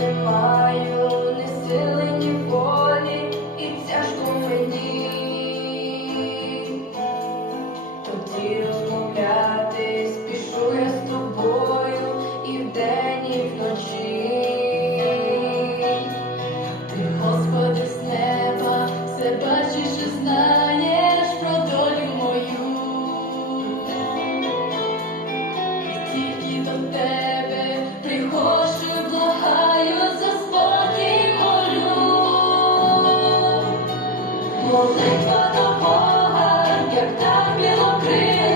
не маю, не сили, ні волі, і тяжко мені. Тоді розмовлятись, пішу я з тобою і вдень, і вночі. Молитва до Бога, як та білокрила.